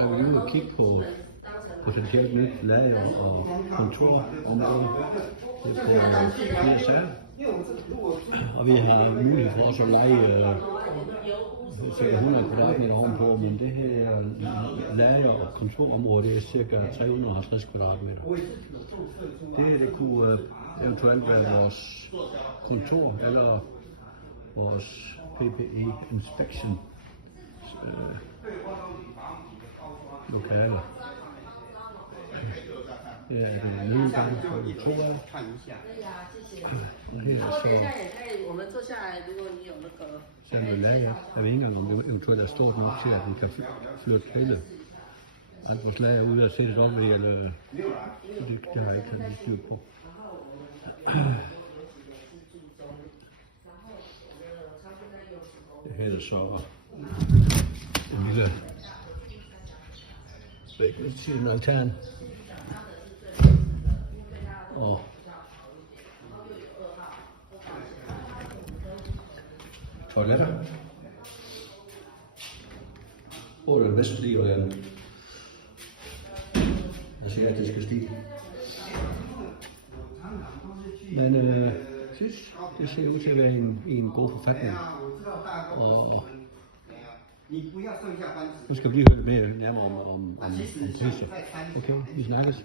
er vi ude og kigge på potentielt nyt lager og kontorområde på flere sager. Og vi har mulighed for også at leje 100 kvadratmeter ovenpå, men det her lager og kontorområde det er cirka 350 kvadratmeter. Det kunne eventuelt være vores kontor eller vores PPE inspection lokaler. Det er det nye gang for to af. Og her så selve lager. Jeg ved ikke engang, om det eventuelt er stort nok til, at vi kan flytte hele alt vores lager ud og sætte det op i, eller det har jeg ikke helt styr på. Det her er så en lille væg til en altan. Og toiletter. Hvor er det bedst lige, hvordan asiatisk stil. Men jeg synes, det ser ud til at være i en god forfatning. Og nu skal vi lige høre mere nærmere om priser. Okay, vi snakkes.